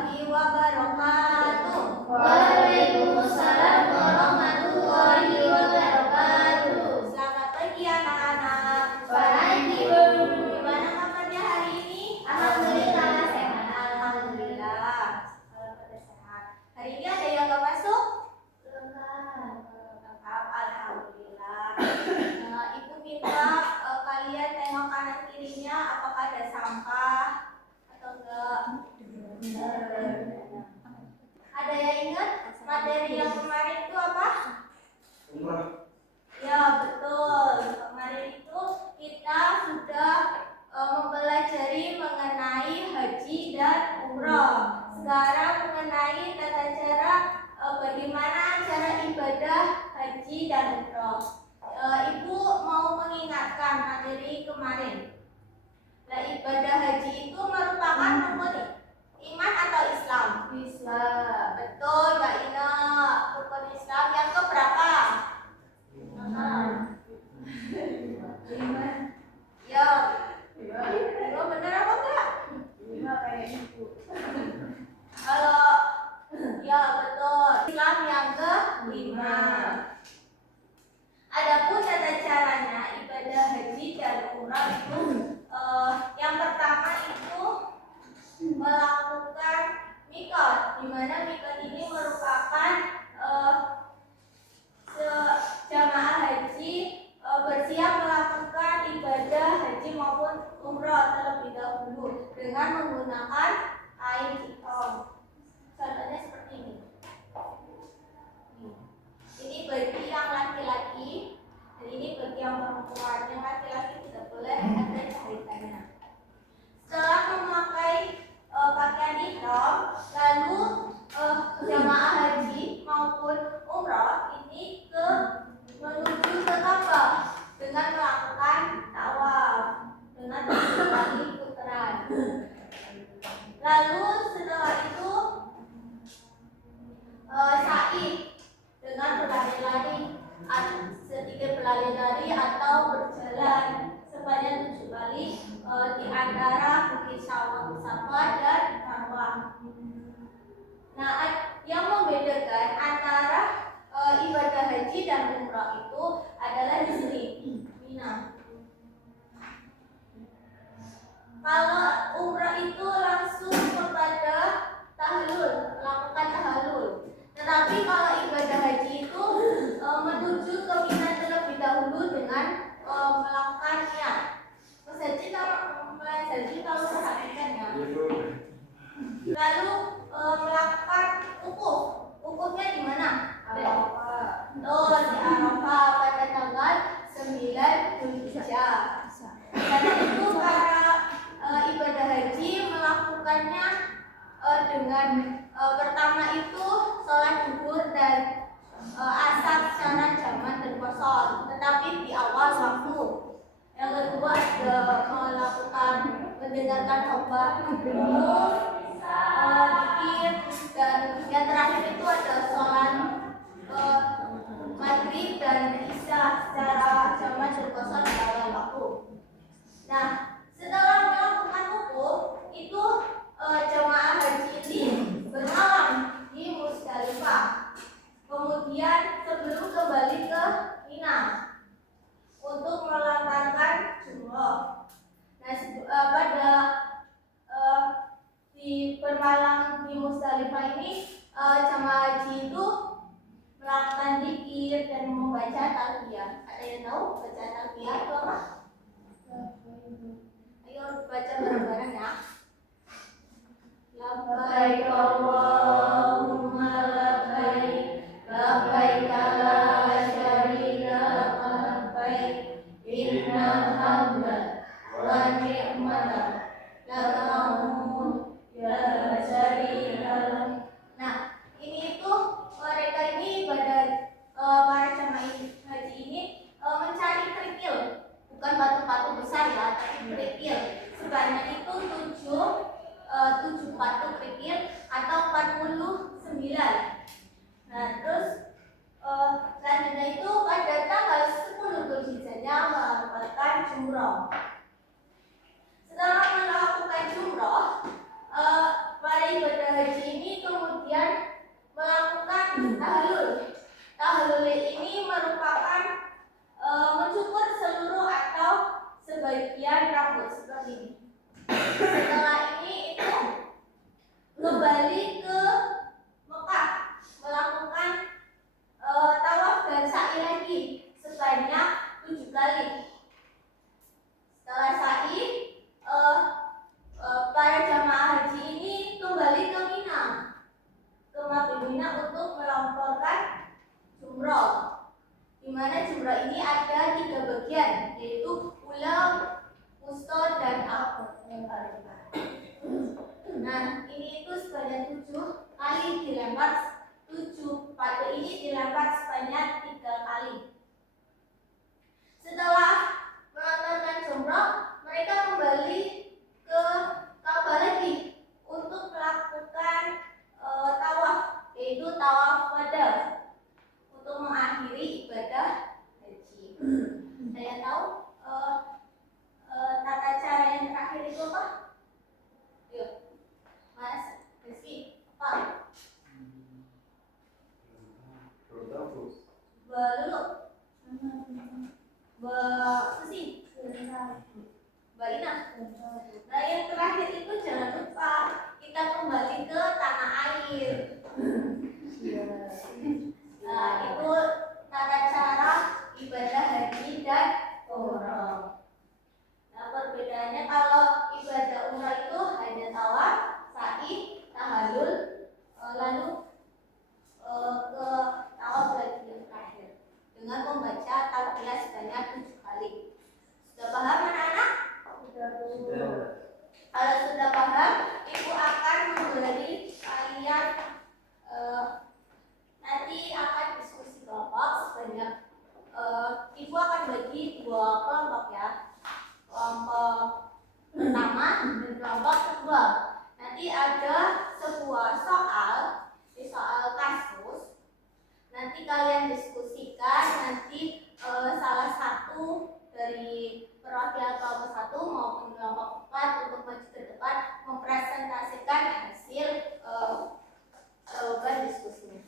warahmatullahi wabarakatuh. Waalaikumsalam warahmatullahi wabarakatuh. Selamat pagi anak-anak. Pagi. Gimana kabarnya hari ini? Alhamdulillah sehat. Alhamdulillah. Kalau pada sehat. Hari ini ada yang nggak masuk? Lengkap. Alhamdulillah. Ibu minta kalian tengok kanan kirinya apakah ada sampah atau enggak. Ada yang ingat materi yang kemarin itu apa? Umrah. Ya betul. Kemarin itu kita sudah mempelajari mengenai haji dan umroh. Sekarang mengenai tata cara bagaimana cara ibadah haji dan umroh. Ibu mau mengingatkan materi kemarin. Nah, ibadah haji itu merupakan rukun iman atau Islam? Islam. Betul, Mbak Ina. Rukun Islam yang keberapa? Ya, lo bener apa enggak? Kalau ya betul, Islam yang kelima. Adapun tata caranya ibadah haji dan umrah itu yang pertama itu melakukan mikot, di mana mikot ini merupakan jamaah haji bersiap melakukan ibadah haji maupun umroh terlebih dahulu dengan menggunakan kain ihram. Contohnya seperti ini. Ini bagi yang laki-laki dan ini bagi yang perempuan. Yang laki-laki tidak boleh ada jahitannya. Setelah memakai pakaian ihram, lalu jamaah haji maupun umroh ini menuju ke Ka'bah dengan melakukan tawaf dengan berkali putaran. Lalu setelah itu sa'i dengan berlari-lari, sedikit berlari-lari atau berjalan sebanyak 7 kali di antara Bukit Safa dan Marwah. Nah, yang membedakan antara ibadah haji dan umrah itu adalah di sini, Mina. Kalau umrah itu langsung kepada tahallul, melakukan tahallul. Tetapi kalau ibadah haji itu menuju ke Mina terlebih dahulu dengan melakukan niat. Mas Haji kalau perhatikan ya. Lalu melakukan wukuf. Wukufnya di mana? Arafah. Oh, di Arafah pada tanggal 9 Dzulhijjah. Karena itu para ibadah haji melakukannya dengan pertama itu sholat zuhur dan asar secara jamak dan qashar, tetapi di awal waktu. Yang kedua ada melakukan mendengarkan khotbah umum, zikir, dan yang terakhir itu ada sholat maghrib dan isya secara jamak dan qashar di awal waktu. Nah, setelah melakukan wukuf itu jamaah haji ini bermalam di Musdalifah. Kemudian sebelum kembali ke Mina untuk melontarkan jumroh. Nah, pada di bermalam di Musdalifah ini jamaah haji itu melakukan zikir dan membaca talbiyah. Ada yang tahu baca talbiyah itu apa? Ayo baca bareng-bareng ya. Labbaik Allahumma labbaik, labbaik la syarika laka labbaik, innal hamda wan ni'mata laka mulk la syarika lak. Nah, ini itu tahlul. Tahlul ini merupakan mencukur seluruh atau sebagian rambut seperti ini. Setelah ini itu kembali ke Mekah melakukan tawaf dan sa'i lagi sebanyak 7 kali. Setelah sa'i, para jamaah haji ini kembali ke Mina, ke Mina untuk melampaukan jumroh. Di mana jumroh ini ada 3 bagian, yaitu ula, wusta, dan akhir. Nah, ini itu sebanyak 7 kali dilempar. 7 batu ini dilempar sebanyak 3 kali. Setelah melakukan jumroh, mereka kembali ke Ka'bah lagi untuk melakukan tawaf, yaitu tawaf wada, untuk mengakhiri ibadah haji. Saya tahu tata cara yang terakhir itu apa? Yuk, Mas Rizky, apa? Belum. Sesi. Mbak Ina. Nah, yang terakhir itu jangan lupa kita kembali ke tanah air. Nah, itu tata cara ibadah haji dan umrah. Nah, perbedaannya kalau ibadah umrah itu hanya tawaf, sa'i, tahallul, lalu ke tawaf lagi yang terakhir dengan membaca talbiyah sebanyak 7 kali. Sudah paham anak-anak? Sudah. Kalau sudah paham, ibu akan memberi kalian nanti akan diskusi kelompok sebanyak ibu akan bagi 2 kelompok ya. Kelompok pertama dan kelompok kedua. Nanti ada sebuah soal, soal kasus. Nanti kalian diskusikan, nanti salah satu dari perwakilan kelompok 1 maupun kelompok 4 untuk maju ke depan mempresentasikan hasil jawaban diskusinya.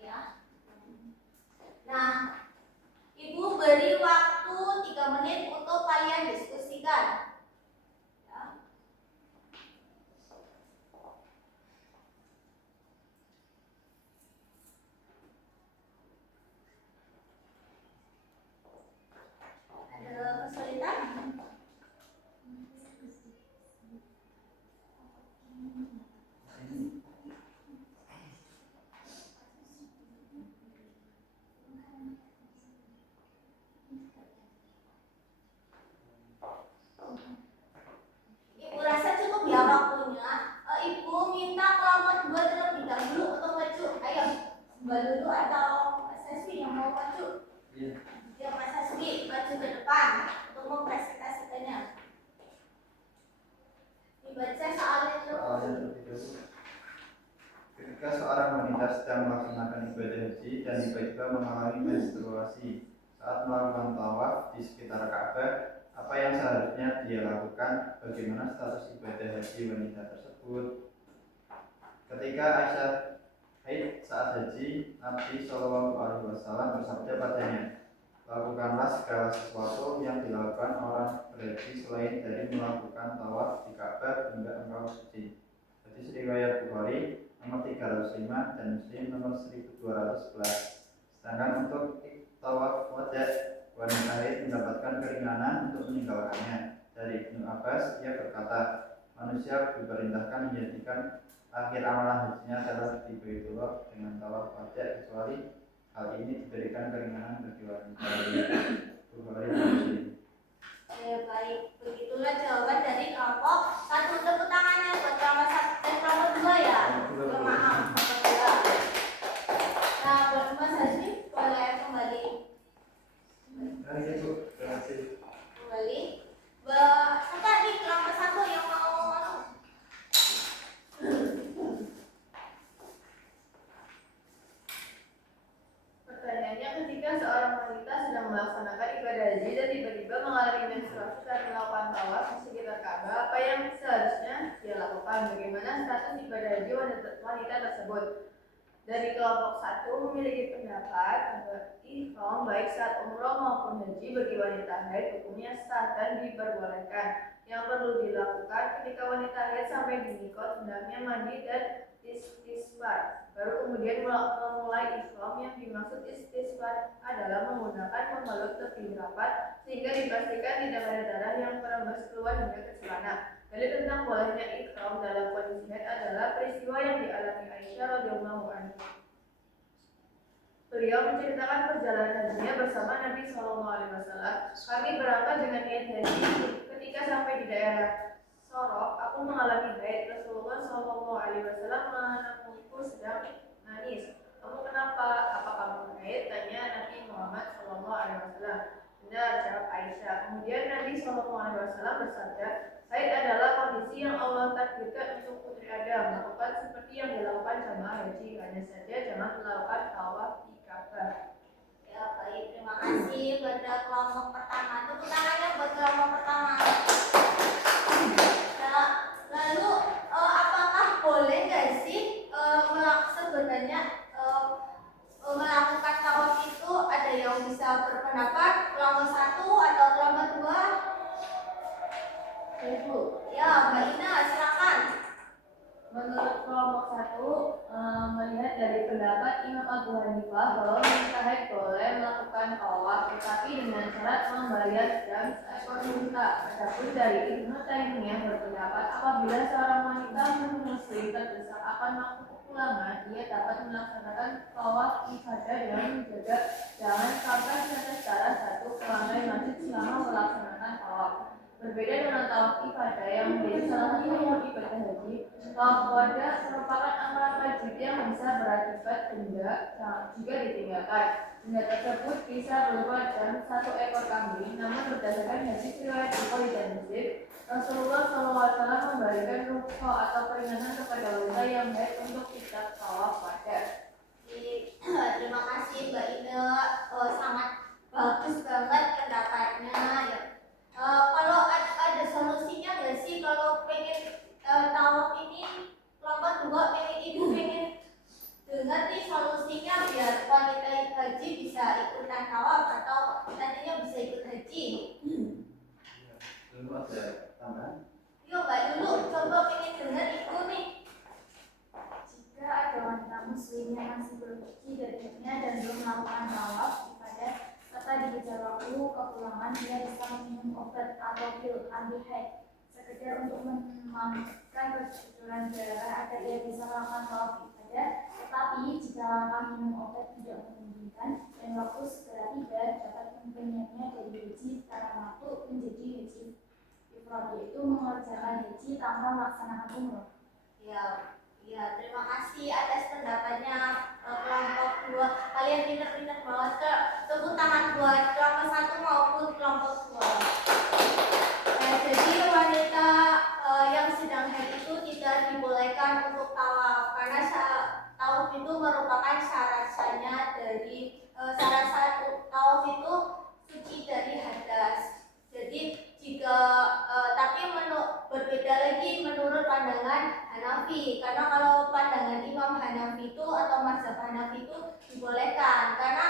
Ya. Nah, ibu beri waktu 3 menit untuk kalian diskusikan. Ya. Ada kesulitan? Ibu rasa cukup ya waktunya. Ibu minta kelompok 2 terlebih dahulu untuk maju. Ayo, Mbak Lulu atau Mas Hasbi yang mau maju? Iya. Ya, Mas Hasbi maju ke depan untuk mempresentasikannya. Dibaca soalnya terlebih dahulu. Ketika seorang wanita sedang melaksanakan ibadah haji dan tiba-tiba mengalami menstruasi saat melakukan tawaf di sekitar Ka'bah, apa yang seharusnya dia lakukan? Bagaimana status ibadah haji wanita tersebut? Ketika Aisyah haid saat haji, Nabi Shallallahu Alaihi Wasallam bersabda padanya, lakukanlah segala sesuatu yang dilakukan orang berhaji selain dari melakukan tawaf di Ka'bah hingga engkau suci. Hadis riwayat Bukhari nomor 305 dan Muslim nomor 1211. Sedangkan untuk tawaf wada, wanita haid mendapatkan keringanan untuk meninggalkannya. Dari Ibnu Abbas, ia berkata, manusia diperintahkan menjadikan akhir amalan hajinya adalah di Baitullah dengan tawaf wada, kecuali hal ini diberikan keringanan bagi wanita haid. Bukhari dan Muslim. Baik, begitulah jawaban dari kelompok 1. Tepuk tangannya buat kelompok 2 ya. Maaf, kelompok 2. Nah, buat Mas Hasbi boleh kembali. Terima kasih. Kembali. Apa nih kelompok 1 yang mau Pertanyaannya, ketika seorang wanita sedang melaksanakan ibadah haji dan tiba-tiba mengalami menstruasi saat melakukan tawaf di sekitar Ka'bah, menanyakan bagaimana status ibadah haji wanita tersebut. Dari kelompok 1 memiliki pendapat bahwa ihram baik saat umroh maupun haji bagi wanita haid hukumnya sah dan diperbolehkan. Yang perlu dilakukan ketika wanita haid sampai di mikot hendaknya mandi dan istisfar. Baru kemudian memulai ihram. Yang dimaksud istisfar adalah menggunakan pembalut lebih rapat sehingga dipastikan tidak ada darah yang merembes keluar hingga ke celana. Dalil tentang bolehnya ihram dalam kondisi haid adalah peristiwa yang dialami Aisyah radhiyallahu anha. Beliau menceritakan perjalanan hajinya bersama Nabi SAW. Kami berangkat dengan niat haji. Ketika sampai di daerah Sorok, aku mengalami haid. Rasulullah SAW menemuiku sedang nangis. Kamu kenapa? Apa kamu haid? Tanya Nabi Muhammad SAW. Benar, jawab Aisyah. Kemudian Nabi SAW bersabda, haid adalah kondisi yang Allah takdirkan untuk putri Adam. Lakukan seperti yang dilakukan jamaah haji. Hanya saja jangan melakukan tawaf di Ka'bah. Ya baik, terima kasih pada kelompok pertama. Tepuk tangannya buat kelompok pertama. Nah, lalu apakah boleh nggak sih sebenarnya melakukan tawaf itu ada yang bisa berpendapat kelompok 1 atau kelompok 2? Ibu, ya Mbak Ina silakan. Menurut kelompok 1, melihat dari pendapat Imam Abu Hanifah bahwa wanita haid boleh melakukan tawaf tetapi dengan syarat membayar dam seekor unta. Adapun dari Ibnu Taimiyah berpendapat apabila seorang wanita muslim terdesak akan waktu kepulangan, dia dapat melaksanakan tawaf ibadah dengan menjaga jangan sampai tetes darah satu pelanggai masjid selama melaksanakan tawaf. Berbeda dengan tawaf ibadah yang menjadi salah satu rukun ibadah haji, tawaf wadah merupakan amalan wajib yang bisa berakibat denda jika ditinggalkan. Denda tersebut bisa berupa dam 1 ekor kambing, namun berdasarkan hadis riwayat Bukhari dan Muslim, Rasulullah SAW memberikan rukhsah atau keringanan kepada wanita yang haid untuk tidak tawaf wadah. Terima kasih Mbak Ina, sangat bagus banget pendapatnya ya. Kalau ada solusinya nggak sih kalau pengen tawaf ini kelompok 2 pengen dengar nih solusinya biar wanita haji bisa ikutan tawaf atau nantinya bisa ikut haji? Dulu ada tambahan? Yuk Mbak dulu coba pengen dengar itu nih. Jika ada wanita muslim yang masih bersuci dari haidnya dan belum melakukan tawaf ibadah serta dikejar waktu kepulangan, dia bisa meminum obat atau pil anti haid sekedar untuk memampukan percucuran darah agar dia bisa melakukan tawaf ibadah. Tetapi jika langkah minum obat tidak memungkinkan dan waktu segera tiba, dapat mempunyainya dari haji karena waktu menjadi haji ifrad, yaitu mengerjakan haji tanpa melaksanakan umroh. Ya, terima kasih atas pendapatnya kelompok 2. Kalian pintar-pintar banget. Tepuk tangan buat kelompok 1 maupun kelompok 2. Jadi wanita yang sedang haid itu tidak dibolehkan untuk tawaf karena tawaf itu merupakan syarat-syaratnya dari syarat satu tawaf itu suci dari hadas. Jadi jika tapi berbeda lagi menurut pandangan Hanafi, karena kalau pandangan Imam Hanafi itu atau mazhab Hanafi itu dibolehkan karena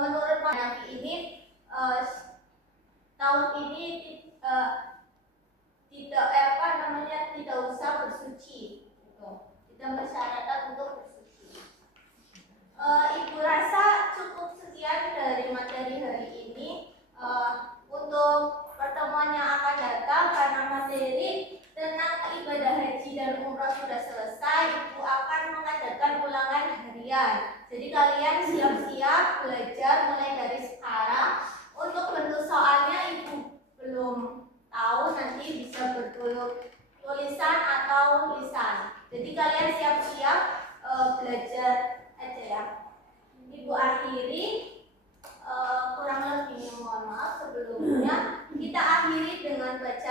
menurut Hanafi ini tawaf ini tidak usah bersuci gitu. Tidak bersyarat untuk bersuci. Ibu rasa cukup sekian dari materi hari ini. Untuk pertemuan yang akan datang karena materi tentang ibadah haji dan umrah sudah selesai, Ibu akan mengadakan ulangan harian. Jadi kalian siap-siap belajar mulai dari sekarang. Untuk bentuk soalnya Ibu belum tahu, nanti bisa berbentuk tulisan atau lisan. Jadi kalian siap-siap belajar aja ya. Ibu akhiri. Kurang lebih mohon maaf sebelumnya, kita akhiri dengan baca